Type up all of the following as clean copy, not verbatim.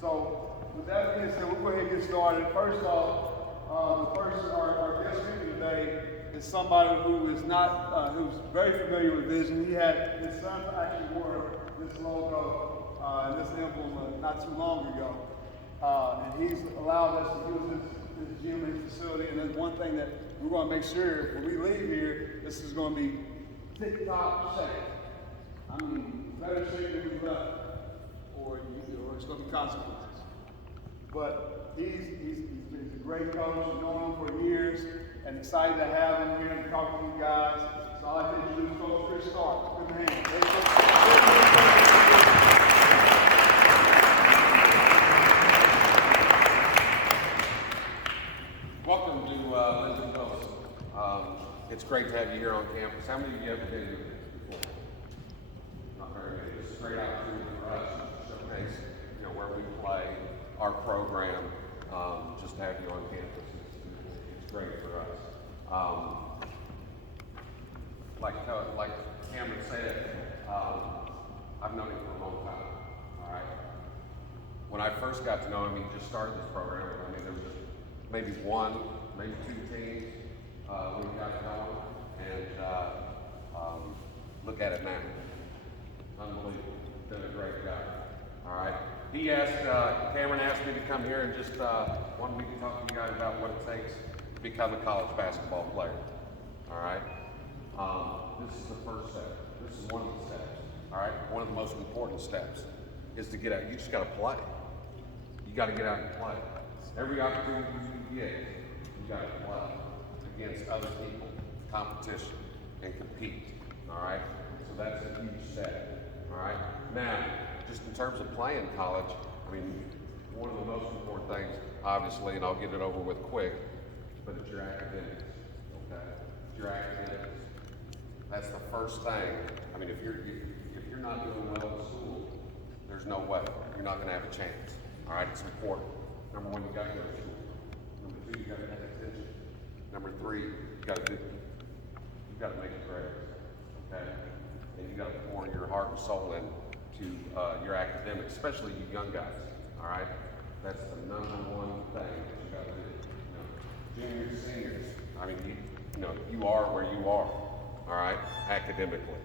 So with that being said, we'll go ahead and get started. First off, our guest speaker today is somebody who is not, who's very familiar with vision. His son actually wore this logo and this emblem not too long ago. And he's allowed us to use this gym and facility. And then one thing that we're going to make sure when we leave here, this is going to be tip-top shape. I mean, better shape than we left, or it's going to be consequences. But he's a great coach. I've known him for years, and excited to have him here to talk to you guys. So I'd like to introduce Coach Chris Stark. Give him a hand. Welcome to Lindsey. It's great to have you here on campus. How many of you ever been here before? Not very many. It's a great opportunity for us to showcase, where we play, our program. Just to have you on campus, it's great for us. Like Cameron said, I've known him for a long time. All right. When I first got to know him, he just started this program. I mean, there was just maybe one, maybe two teams when he got going, and look at it now. Unbelievable. Been a great guy. All right. Cameron asked me to come here and just wanted me to talk to you guys about what it takes to become a college basketball player. All right. This is the first step. This is one of the steps. All right. One of the most important steps is to get out. You just got to play. You got to get out and play. Every opportunity you get, you got to play against other people, competition, and compete. All right. So that's a huge step. All right. Now, just in terms of playing college, I mean, one of the most important things, obviously, and I'll get it over with quick, but it's your academics. Okay. It's your academics. That's the first thing. I mean, if you're not doing well in school, there's no way you're not going to have a chance. All right. It's important. Number one, you got to go to school. Number two, you got to pay attention. Number three, you got to make it great. Okay. And you got to pour your heart and soul into your academics, especially you young guys. All right. That's the number one thing that you got to do. Juniors, seniors. I mean, you are where you are. All right. Academically,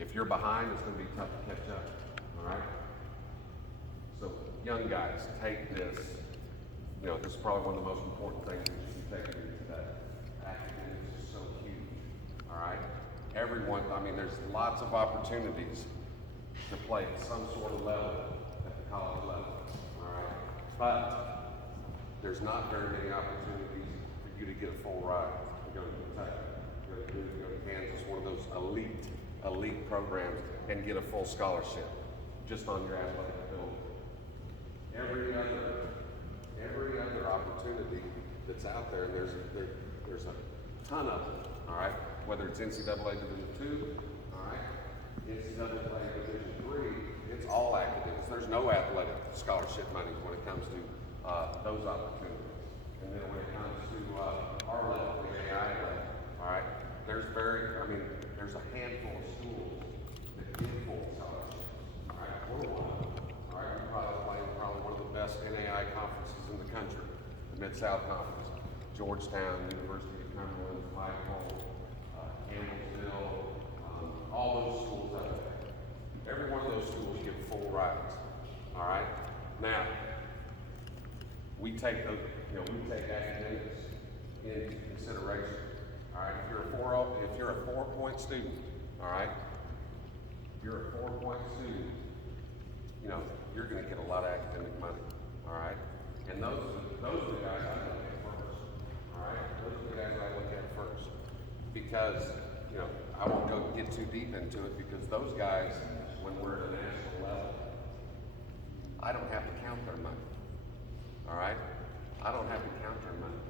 if you're behind, it's going to be tough to catch up. All right. So, young guys, take this. This is probably one of the most important things that you should take here today. Academics is so huge. All right. Everyone, I mean, there's lots of opportunities to play at some sort of level at the college level. All right. But there's not very many opportunities for you to get a full ride. You go to Kentucky, you go to Kansas, one of those elite programs, and get a full scholarship just on your athletic ability. Every other opportunity that's out there, and there's a ton of them. All right. Whether it's NCAA Division II, all right, NCAA Division III, it's all academics. There's no athletic scholarship money when it comes to those opportunities. And then when it comes to our level, the AI level, all right, there's a handful of schools that give full scholarships. All right, we're one of them. All right, we're probably one of the best NAI conferences in the country, the Mid-South Conference. Georgetown, University of Cumberland, Michael, Campbellsville, all those schools out there. Every one of those schools give full rides. All right. Now, we take academics into consideration. All right. If you're a 4-point student, all right. If you're a 4-point student, you're going to get a lot of academic money. All right. And those are the guys I look at first. All right. Those are the guys I look at first. Because, I won't get too deep into it, because those guys, when we're at a national level, I don't have to count their money. All right? I don't have to count their money.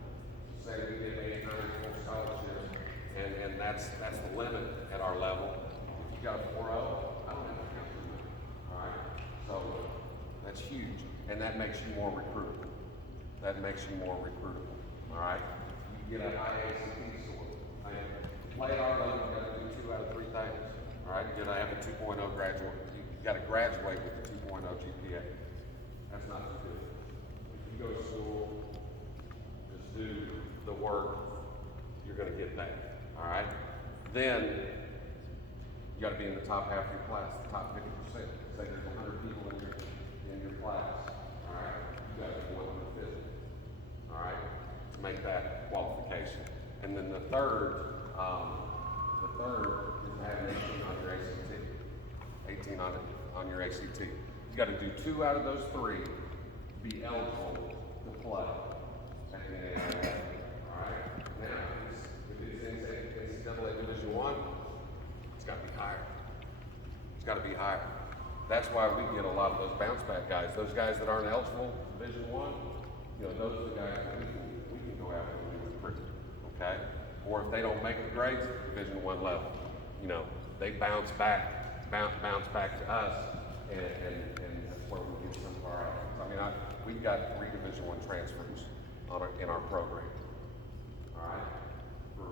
Say we get 8, 9 full scholarships, and that's the limit at our level. If you got a 4.0, I don't have to count their money. All right? So that's huge, and that makes you more recruitable. All right? You get a high ACT score. Play at our level, you got to do 2 out of 3 things. All right, you got to have a 2.0 graduate. You got to graduate with a 2.0 GPA. That's not too Then you got to be in the top half of your class, the top 50%. Say there's 100 people in your class. All right, you got to be 150. All right, to make that qualification. And then the third is having 18 on your ACT. 18 on your ACT. You got to do 2 out of those 3 to be eligible to play at the NCAA. All right. Now, if it's NCAA Division I, it's got to be higher. It's got to be higher. That's why we get a lot of those bounce back guys. Those guys that aren't eligible Division I, those are the guys that we can go after when we recruit. Okay. Or if they don't make the grades at Division I level, they bounce back to us, and that's where we get some of our athletes. I mean, we've got 3 Division I transfers in our program. All right, for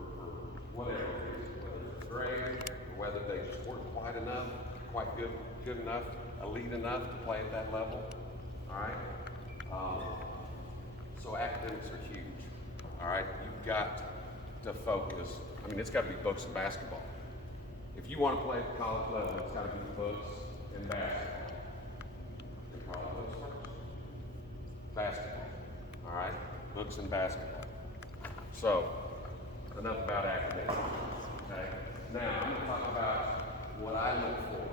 whatever it is, whether it's grade, or whether they just weren't quite good enough, elite enough to play at that level. All right, so academics are huge. All right, you've got to focus. I mean, it's got to be books and basketball. If you want to play at the college level, it's got to be books and basketball. And probably books first. Basketball. All right? Books and basketball. So, enough about academics. Okay? Now, I'm going to talk about what I look for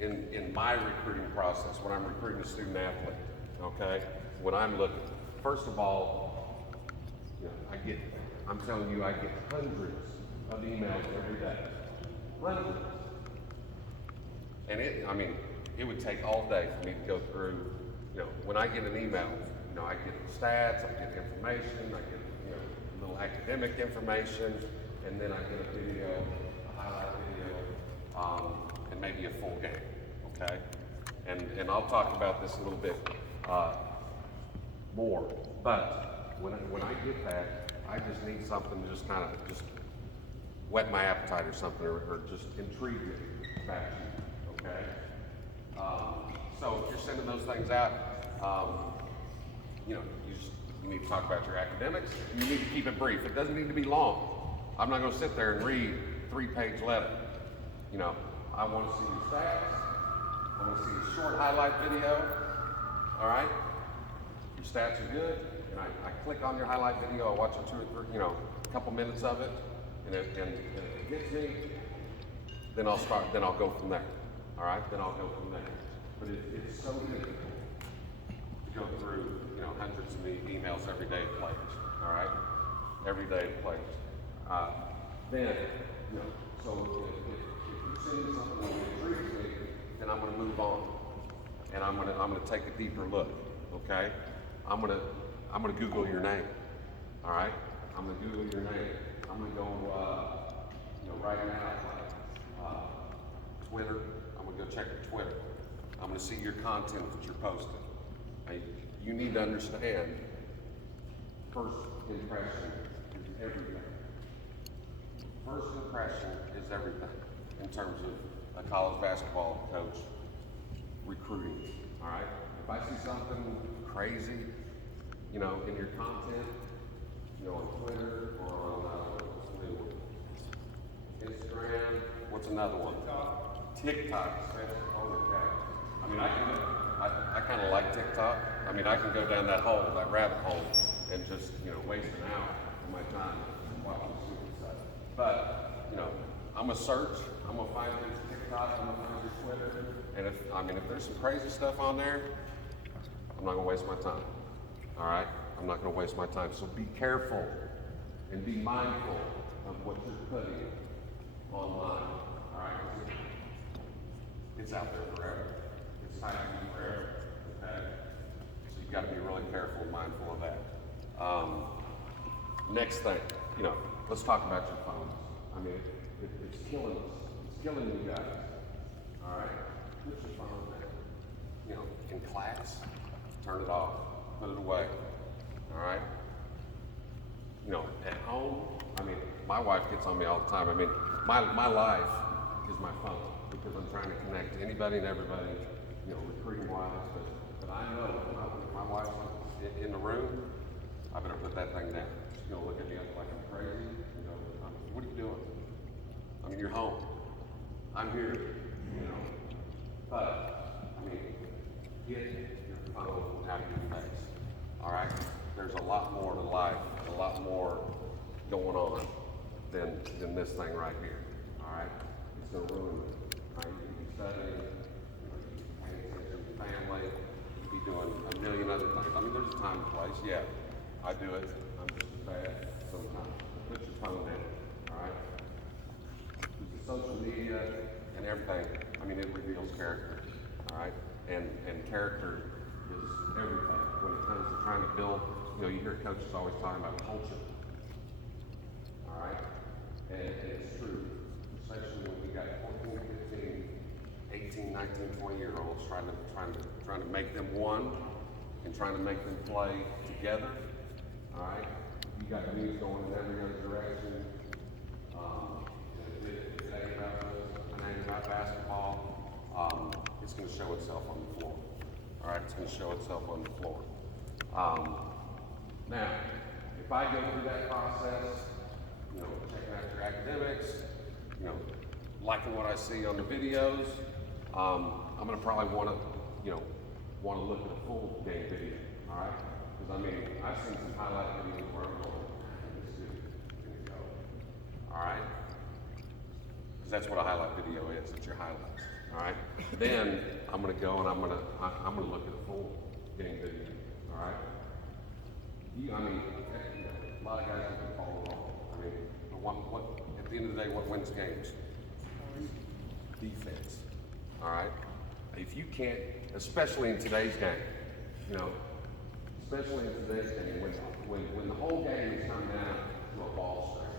in my recruiting process when I'm recruiting a student athlete. Okay? When I'm looking, first of all, I'm telling you, I get hundreds of emails every day. Hundreds. And it would take all day for me to go through, when I get an email, I get the stats, I get information, I get, little academic information, and then I get a video, a highlight video, and maybe a full game, okay? And I'll talk about this a little bit more, but when I get that, I just need something to just kind of whet my appetite or something, or just intrigue me back to you, okay? So if you're sending those things out, you need to talk about your academics. You need to keep it brief. It doesn't need to be long. I'm not going to sit there and read a 3-page letter. I want to see your stats. I want to see a short highlight video. All right? Your stats are good, and I click on your highlight video. I watch a 2 or 3, a couple minutes of it. And if it gets me, then I'll go from there. All right, then I'll go from there. But it's so difficult to go through, hundreds of emails every day of players. All right, every day of players. Then, so if you're seeing something that intrigues me, then I'm going to move on, and I'm going to take a deeper look. Okay, I'm going to Google your name. All right, I'm going to Google your name. I'm going to go, right now, Twitter. I'm going to go check your Twitter. I'm going to see your content that you're posting. You need to understand, first impression is everything. First impression is everything in terms of a college basketball coach recruiting. All right? If I see something crazy, in your content, on Twitter or on Instagram. What's another one? TikTok. Okay. I kind of like TikTok. I can go down that rabbit hole, and just waste an hour of my time watching stupid stuff. But I'm gonna search. I'm gonna find your TikTok. I'm gonna find your Twitter. And if there's some crazy stuff on there, I'm not gonna waste my time. All right. I'm not going to waste my time. So be careful and be mindful of what you're putting online. All right? It's out there forever. It's tied to you forever. Okay? So you've got to be really careful and mindful of that. Next thing, let's talk about your phones. It's killing us. It's killing you guys. All right? Put your phone there. In class, turn it off. Put it away. All right? At home, my wife gets on me all the time. My life is my phone because I'm trying to connect to anybody and everybody, recruiting wise. But I know if my wife's in the room, I better put that thing down. She's going to look at me like I'm crazy. What are you doing? you're home. I'm here, you know. But, I mean, get your phone out of your face, all right? There's a lot more to life, a lot more going on than this thing right here, all right? It's gonna ruin it, right? You can be studying, you know, you can be paying attention to your family, you can be doing a million other things. I mean, there's a time and place, yeah. I do it, I'm just as bad sometimes. Put your phone down, all right? The social media and everything, I mean, it reveals character, all right? And character is everything when it comes to trying to build, you know, you hear coaches always talking about culture, all right? And it's true, especially when we got 14, 15, 18, 19, 20-year-olds trying to make them one and trying to make them play together, all right? You got moves going in every other direction. It ain't about this, it ain't about basketball. It's going to show itself on the floor. All right, it's going to show itself on the floor. Now, if I go through that process, you know, checking out your academics, you know, liking what I see on the videos, I'm going to probably want to, you know, look at a full game video. All right, because I mean, I've seen some highlight videos where I'm going, this dude can go. All right. Because that's what a highlight video is. It's your highlights. All right. Then I'm going to go and I'm going to look at a full game video. All right. I mean, you know, a lot of guys can follow along. I mean, but what at the end of the day, what wins games? Defense. All right. If you can't, especially in today's game, you know, especially in today's game, when the whole game has come down to a ball screen.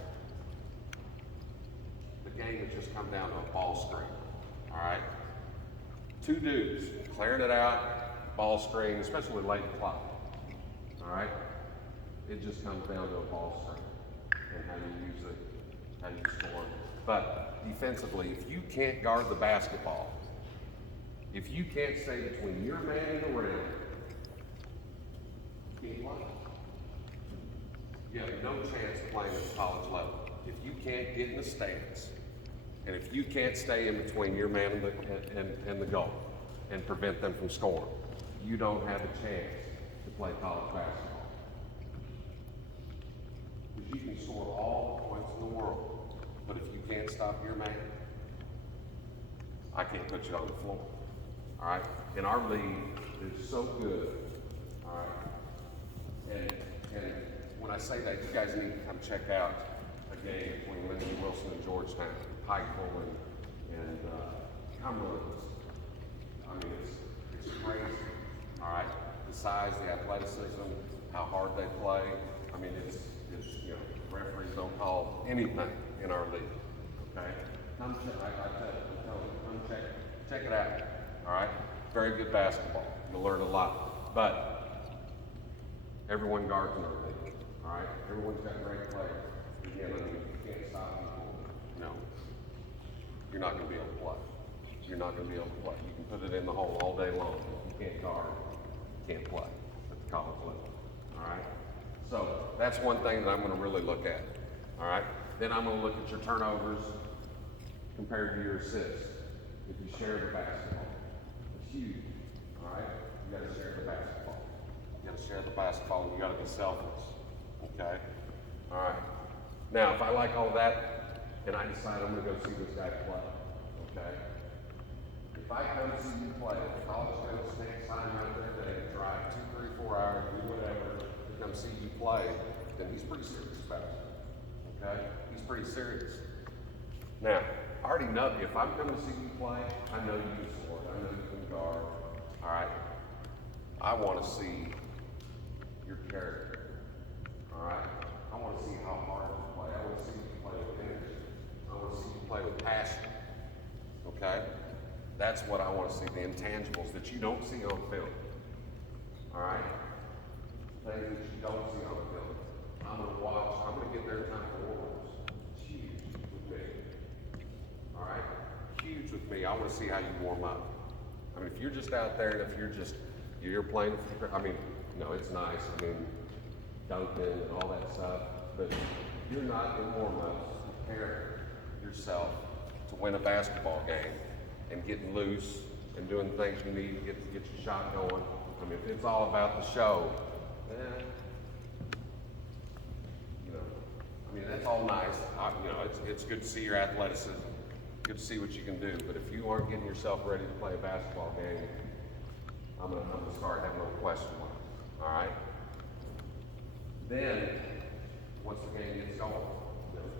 The game has just come down to a ball screen. All right? Two dudes clearing it out, ball screen, especially late clock. All right? It just comes down to a ball screen and how you use it, how you score. But defensively, if you can't guard the basketball, if you can't stay between your man and the rim, you can't play. You have no chance of playing at the college level. If you can't get in the stands, and if you can't stay in between your man and the goal and prevent them from scoring, you don't have a chance to play college basketball. Because you can score all the points in the world, but if you can't stop your man, I can't put you on the floor. All right? And our league is so good. All right? And when I say that, you guys need to come check out a game between Lindsey and Georgetown, Pikeville and Cumberland. I mean, it's crazy. All right? The size, the athleticism, how hard they play. I mean, it's you know, referees don't call anything in our league. Okay? Come check, I'm telling you, come check it out. All right? Very good basketball. You'll learn a lot. But everyone guards in our league. All right? Everyone's got great players. Again, I mean, you can't stop people. No. You're not going to be able to play. You're not going to be able to play. You can put it in the hole all day long. If you can't guard, you can't play at the college level. All right? So that's one thing that I'm going to really look at. All right? Then I'm going to look at your turnovers compared to your assists. If you share the basketball, it's huge. All right? You got to share the basketball. You got to share the basketball, and you got to be selfless. Okay? All right. Now, if I like all that, and I decide I'm going to go see this guy play, okay? If I come see you play at the college coach next time out there today, drive 2, 3, 4 hours, do whatever, to come see you play, then he's pretty serious about it. Okay? He's pretty serious. Now, I already know if I'm coming to see you play, I know you can score. I know you can guard. All right? I want to see your character. All right? I want to see how hard you play. I want to see you play with energy. I want to see you play with passion. Okay? That's what I want to see, the intangibles that you don't see on film. All right? Things that you don't see on film. I'm going to watch. I'm going to get there in time for Warriors. Huge with me. All right? Huge with me. I want to see how you warm up. I mean, if you're just out there and if you're playing, I mean, you know, it's nice. I mean, dunking and all that stuff. But you're not in warm-ups. Prepare yourself win a basketball game and getting loose and doing things you need to get your shot going. I mean, if it's all about the show, I mean, that's all nice. It's good to see your athleticism, good to see what you can do. But if you aren't getting yourself ready to play a basketball game, I'm gonna start having a question mark. All right. Then, once the game gets going,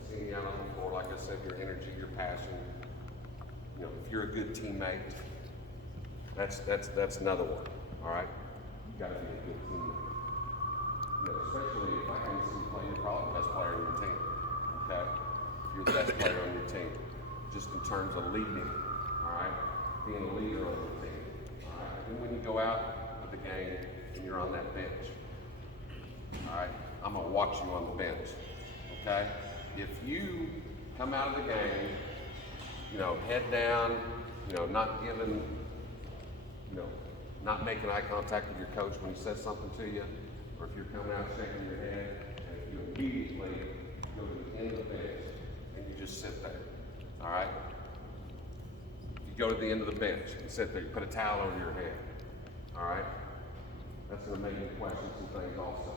seeing you out on the floor, like I said, your energy, your passion. If you're a good teammate, that's another one. All right. You got to be a good teammate. Especially if I can see you play, you're probably the best player on your team. Okay. If you're the best player on your team, just in terms of leading. All right. Being a leader on your team. All right. And when you go out of the game and you're on that bench. All right, I'm gonna watch you on the bench, okay? If you come out of the game, head down, not giving, not making eye contact with your coach when he says something to you, or if you're coming out shaking your head, and if you immediately go to the end of the bench and you just sit there, all right? You go to the end of the bench and sit there, you put a towel over your head, all right? That's gonna make me question some things also.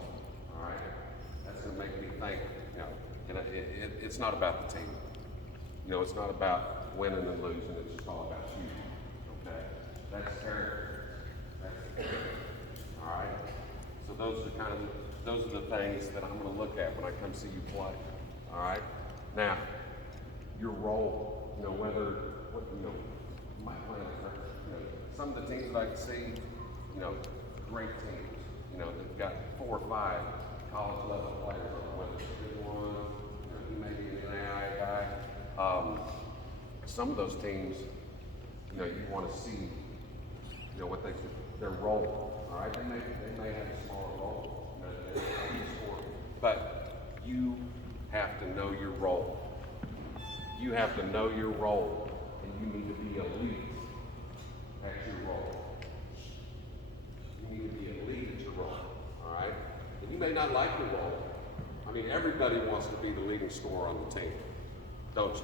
All right, that's going to make me think. And it's not about the team. It's not about winning and losing. It's just all about you. Okay, that's character. That's character. All right. So those are the things that I'm going to look at when I come see you play. All right. Now, your role. My plan is, some of the teams that I can see, great teams. They've got 4 or 5 college level players on it, whether it's Division I, he may be an NAIA guy. Some of those teams, you want to see, what their role. All right, they may have a smaller role, but you have to know your role. You have to know your role, and you need to be elite at your role. You need to be elite at your role. All right. And you may not like your role. I mean, everybody wants to be the leading scorer on the team, don't you?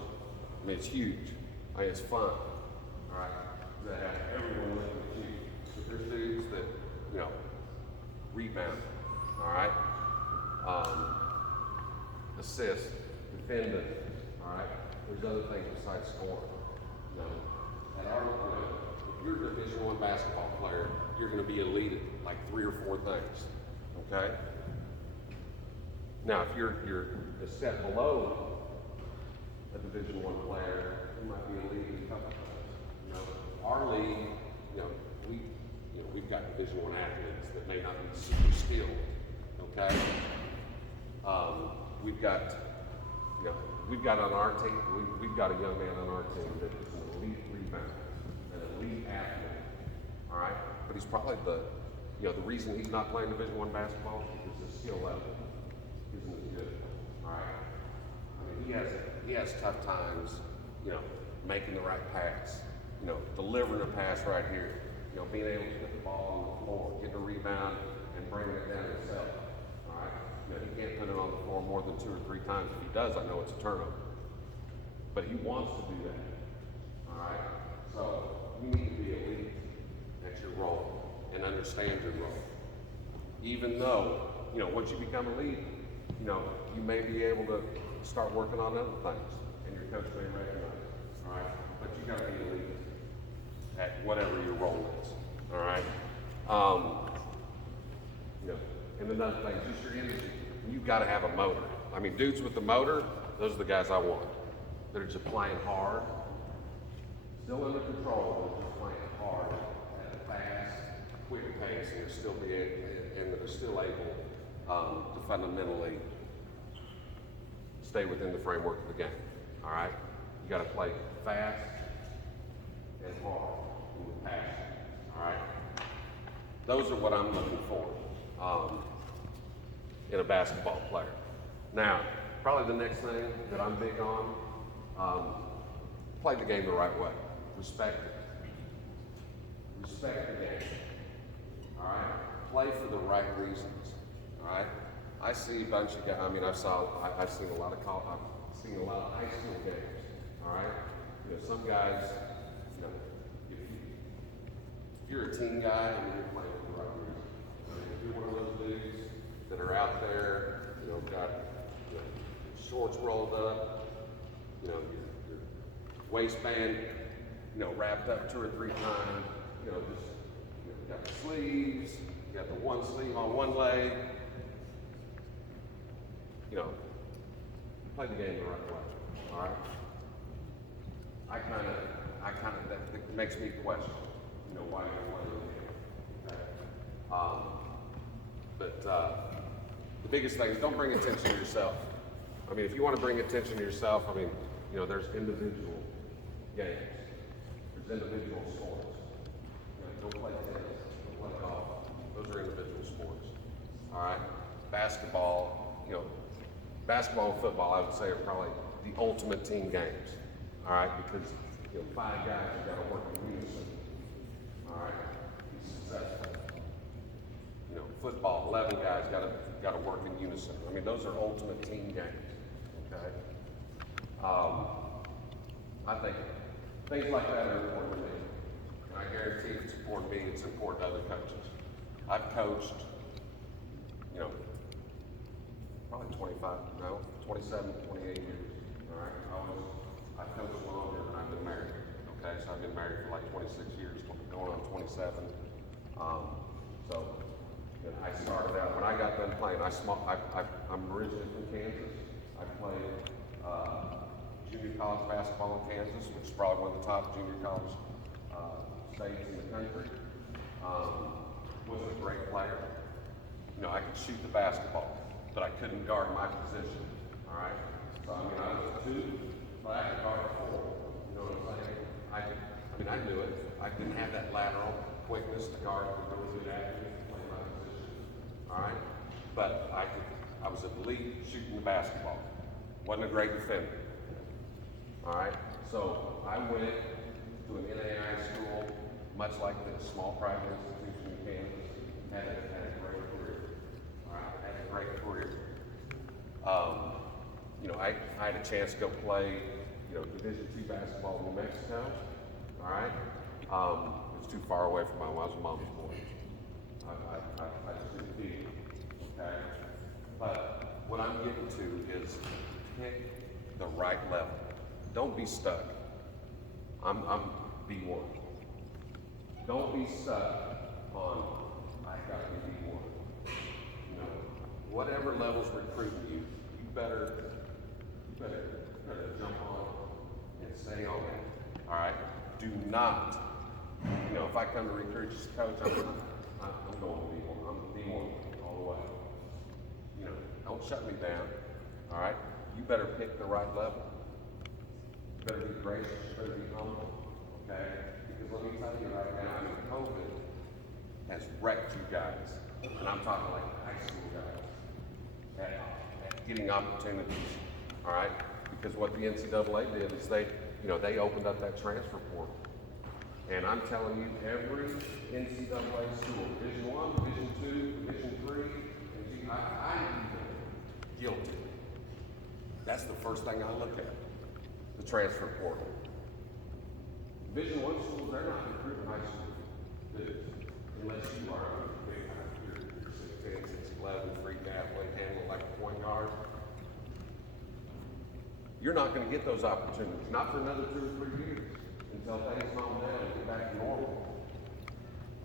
I mean, it's huge. I mean, it's fun. All right. To have everyone looking at you. But there's dudes that, rebound. All right. Assist, defend it. All right. There's other things besides scoring. If you're a Division I basketball player, you're going to be elite at like 3 or 4 things. Okay? Now, if you're a step below a Division I player, you might be elite in a couple things. Our league, we've got Division I athletes that may not be super skilled. Okay? We've got on our team, we've got a young man on our team that is an elite rebounder, an elite athlete. All right? But he's probably the reason he's not playing Division I basketball is because his skill level isn't as good. All right? I mean, he has tough times, making the right pass, delivering a pass right here, being able to get the ball on the floor, getting a rebound, and bringing it down himself. All right? He can't put it on the floor more than 2 or 3 times. If he does, I know it's a turnover. But he wants to do that. All right? So you need to be elite at your role and understand your role. Even though, once you become elite, you may be able to start working on other things, and your coach may recognize it. All right? But you got to be elite at whatever your role is. All right? And another thing, just your energy. You've got to have a motor. I mean, dudes with the motor, those are the guys I want. They're just playing hard, still under control, but just playing hard at a fast, quick pace, and they're still able to fundamentally stay within the framework of the game. All right, you got to play fast and hard with passion. All right, those are what I'm looking for in a basketball player. Now, probably the next thing that I'm big on, play the game the right way. Respect it. Respect the game. All right? Play for the right reasons. All right? I see a bunch of guys, I've seen a lot of high school games. All right? You know, some guys, you know, if you're a team guy and you're playing for the right reason. I mean, if you're one of those dudes that are out there, you know, got shorts rolled up, you know, your waistband, you know, wrapped up 2 or 3 times, you know, just you got the sleeves, you got the one sleeve on one leg, you know, play the game the right way, all right? I kind of, that makes me question, you know, why you're playing the game, okay? The biggest thing is don't bring attention to yourself. I mean, if you want to bring attention to yourself, I mean, you know, there's individual games. There's individual sports. You know, don't play tennis, don't play golf. Those are individual sports. All right? Basketball, you know, basketball and football, I would say, are probably the ultimate team games. All right? Because, you know, 5 guys have got to work in unison. All right? Be successful. You know, football, 11 guys got to work in unison. I mean, those are ultimate team games. Okay? I think things like that are important to me. And I guarantee if it's important to me, it's important to other coaches. I've coached, you know, probably 27, 28 years. All right? I've coached longer than I've been married. Okay? So I've been married for like 26 years, going on 27. So I started out, when I got done playing, I'm originally from Kansas. I played junior college basketball in Kansas, which is probably one of the top junior college states in the country. Wasn't a great player. You know, I could shoot the basketball, but I couldn't guard my position. All right? So, I mean, I was a 2, but I could guard a 4. You know what I'm saying? I mean, I knew it. I didn't have that lateral quickness to guard the really good athlete to play my position. All right? But I was elite shooting the basketball. Wasn't a great defender. All right? So I went to an NAI school, much like this, small private institution in Kansas, had a great career. All right? Had a great career. You know, I had a chance to go play, you know, Division II basketball in New Mexico. All right? It was too far away from my mom. I was a mama's boy. I just didn't feel it. Okay? But what I'm getting to is pick the right level. Don't be stuck. I'm B1. Don't be stuck on, I gotta be B1. You know, whatever level's recruiting you, you better jump on and stay on it. All right? Do not, you know, if I come to recruit as a coach, I'm going to B1. I'm B1 all the way. You know, don't shut me down. All right? You better pick the right level. You better be gracious. You better be humble. Okay? Because let me tell you right now, I mean, COVID has wrecked you guys. And I'm talking like high school guys at getting opportunities. All right? Because what the NCAA did is they opened up that transfer portal. And I'm telling you, every NCAA school, Division I, Division II, Division III, I'm guilty. That's the first thing I look at, the transfer portal. Division I schools, they're not recruiting high school dudes, unless you are big time. You're 6'10", 6'11", freak athlete, handling like a point guard. You're not going to get those opportunities, not for another 2 or 3 years, until things calm down and get back to normal.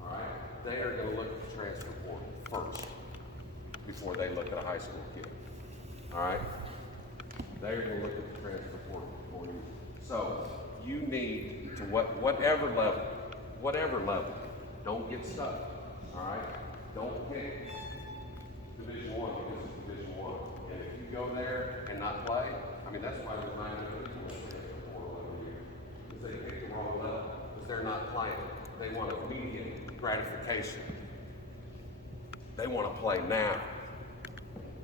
All right? They are going to look at the transfer portal first before they look at a high school kid. All right? They're going to look at the transfer portal for you. So you need to, whatever level, don't get stuck. All right? Don't pick Division I because it's Division I. And if you go there and not play, I mean, that's why there's 9 people in the transfer portal every year. Because they pick the wrong level. Because they're not playing. They want immediate gratification. They want to play now.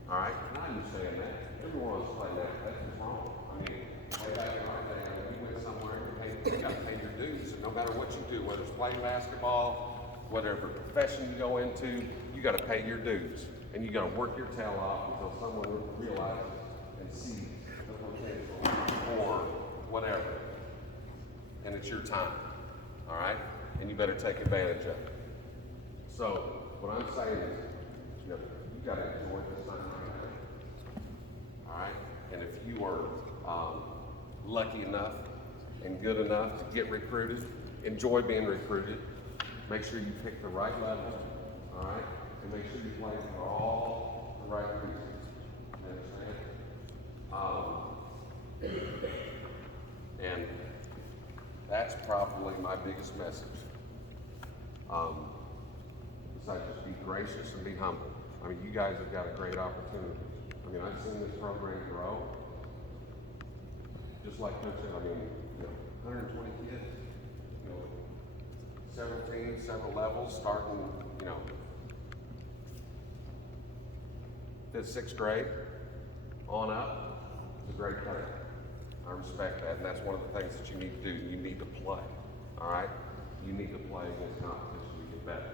All right? And I understand that. Everyone wants to play now. That's what's wrong. I mean, way back in our day, you went somewhere and you got to pay your dues. And no matter what you do, whether it's playing basketball, whatever profession you go into, you got to pay your dues. And you got to work your tail off until someone realizes and sees the potential or whatever. and it's your time, all right? And you better take advantage of it. So what I'm saying is, you got to enjoy this time right now, all right? And if you are lucky enough and good enough to get recruited, enjoy being recruited. Make sure you pick the right level, all right? And make sure you play for all the right reasons. You understand? And that's probably my biggest message. Besides just be gracious and be humble. I mean, you guys have got a great opportunity. I mean, I've seen this program grow. Just like Coach said, I mean, 120 kids, 17, several levels, starting, 5th, 6th grade on up. It's a great player. I respect that, and that's one of the things that you need to do. You need to play, all right? You need to play against competition to get better,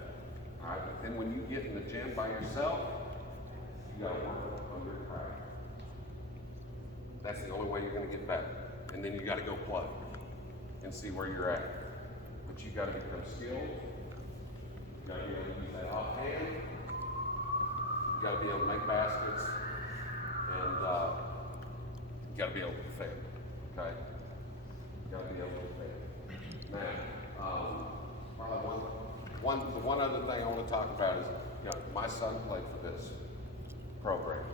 all right? But then when you get in the gym by yourself, you got to work on your craft. That's the only way you're going to get better. And then you got to go play and see where you're at. But you got to become skilled. You got to be able to use that offhand. You got to be able to make baskets, and you got to be able to defend. Okay? You got to be able to defend. Now, probably one other thing I want to talk about is, my son played for this program.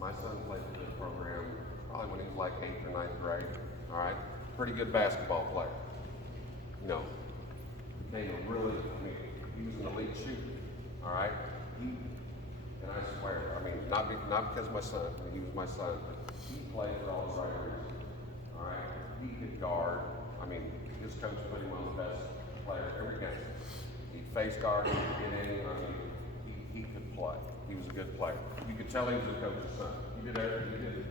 My son played for this program probably when he was like 8th or 9th grade. All right, pretty good basketball player. Became a really, he was an elite shooter. All right, and I swear, not because of my son, he was my son, but he played for all the right reasons. All right, he could guard. His coach put him on the best player every game. He face guard, he could get in. He could play. He was a good player. You could tell he was a coach's son. He did everything.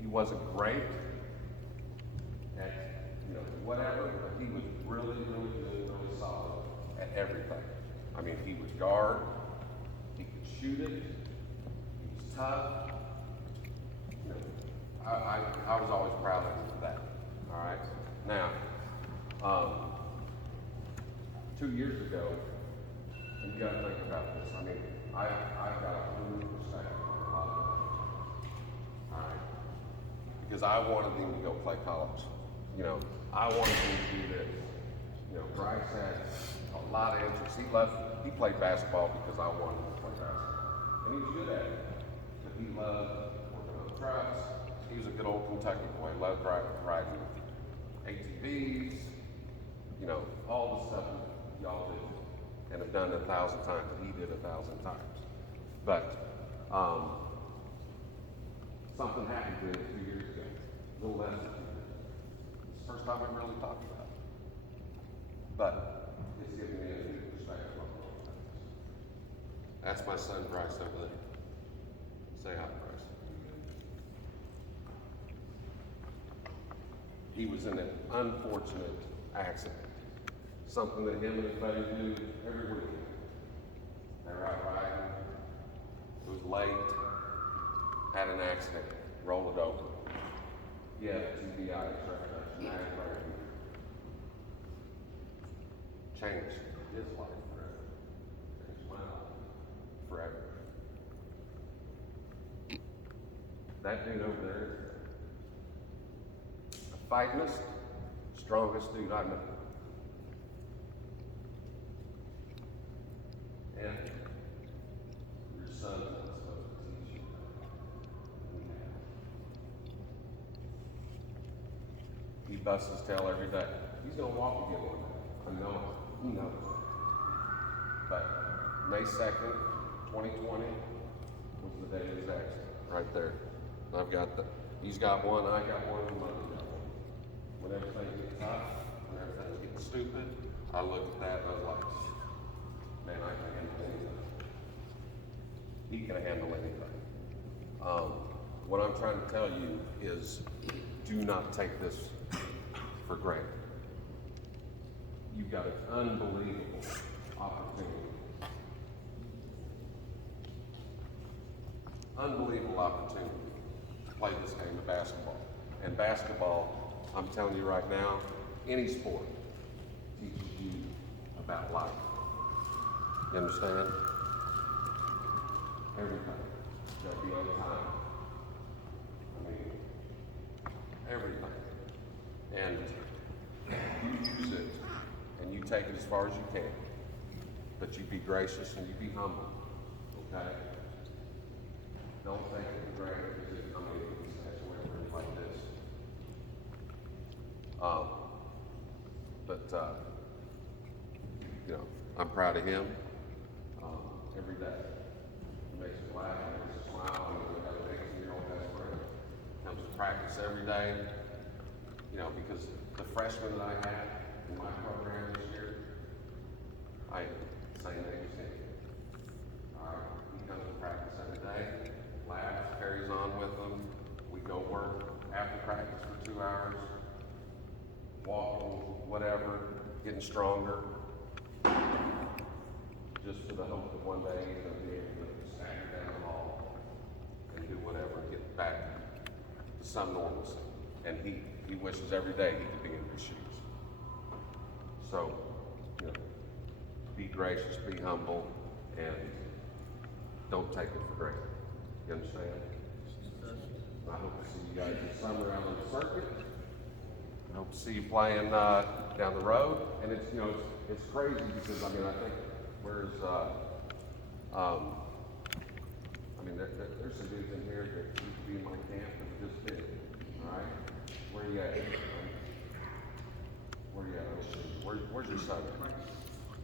He wasn't great at whatever, but he was really, really good, really solid at everything. He would guard. He could shoot it. He was tough. I was always proud of him for that. All right. Now, 2 years ago, and you got to think about this. I've got a huge respect for a lot of them. All right. Because I wanted him to go play college. I wanted him to do this. Bryce had a lot of interest. He played basketball because I wanted him to play basketball. And he was good at it. But he loved working on trucks. He was a good old Kentucky boy. He loved riding ATVs, all the stuff y'all do and have done 1,000 times, and he did 1,000 times. But something happened to him 2 years ago, a little less than 2 years. It's the first time we really talked about it. But it's given me a new perspective on all things. That's my son Bryce over there. Say hi, Bryce. He was in an unfortunate accident. Something that him and his buddies do every weekend. They're out riding. It was late. Had an accident. Rolled it over. He had a TBI, traumatic brain. Changed his life forever. Changed my life forever. That dude over there is the fightingest, strongest dude I know. And your son is not supposed to teach you that. He busts his tail every day. He's gonna walk again one day. I know it. He knows it. But May 2nd, 2020 was the day of his accident. Right there. He's got one, I got one, and Monday got one. When everything gets tough, when everything's getting stupid, I looked at that and I was like, man, I can handle anything. He can handle anything. What I'm trying to tell you is do not take this for granted. You've got an unbelievable opportunity. Unbelievable opportunity to play this game of basketball. And basketball I'm telling you right now, any sport teaches you about life. You understand? Everything. You gotta be on time. I mean, everything. And you use it, and you take it as far as you can. But you be gracious and you be humble, okay? Don't take it for granted because I mean, it's whatever like this. You know, I'm proud of him every day. He makes me laugh, he makes me smile. I mean, we have an 18-year-old best friend. Comes to practice every day. You know, because the freshmen that I had in my program this year, I same age as him. All right, he comes to practice every day, laughs, carries on with them. We go work after practice for 2 hours, walking, whatever, getting stronger. Just for the hope that one day he's going to be able to stagger down the hall and do whatever and get back to some normalcy. And he wishes every day he could be in his shoes. So, you know, be gracious, be humble, and don't take it for granted. You understand? I hope to see you guys this summer out on the circuit. I hope to see you playing down the road. And it's, you know, it's crazy because I mean, I think I mean, there's some dudes in here that used to be in my camp that just did. All right, where you at? Where you at? Let's see. Where's your son?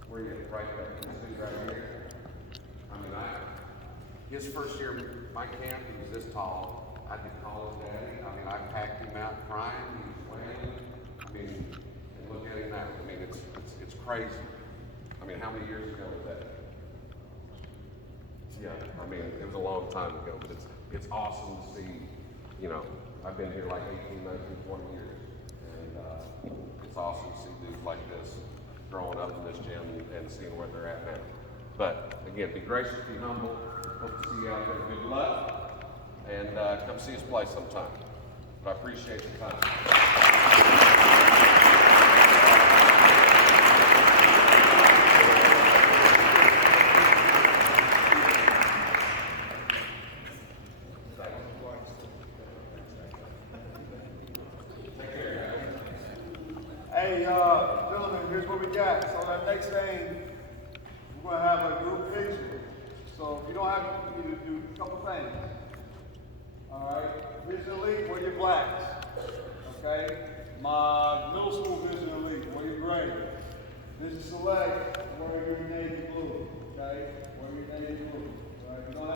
Where you at? Right there. This dude right here. I mean, his first year at my camp, he was this tall. I could call his daddy. I mean, I packed him out crying. He was wailing. I mean, and look at him now. I mean, it's crazy. I mean, how many years ago was that? Yeah, I mean, it was a long time ago, but it's awesome to see, you know, I've been here like 18, 19, 20 years, and it's awesome to see dudes like this growing up in this gym and seeing where they're at now. But again, be gracious, be humble, hope to see you out there. Good luck, and come see us play sometime. But I appreciate your time. Hey, gentlemen, here's what we got. So that next thing, we're gonna have a group picture. So if you don't have, you need to do a couple things. All right, Vision Elite, wear your blacks. Okay, my middle school Vision Elite, wear your gray. Vision Select, wear your navy blue. Okay, wear your navy blue. All right, you don't have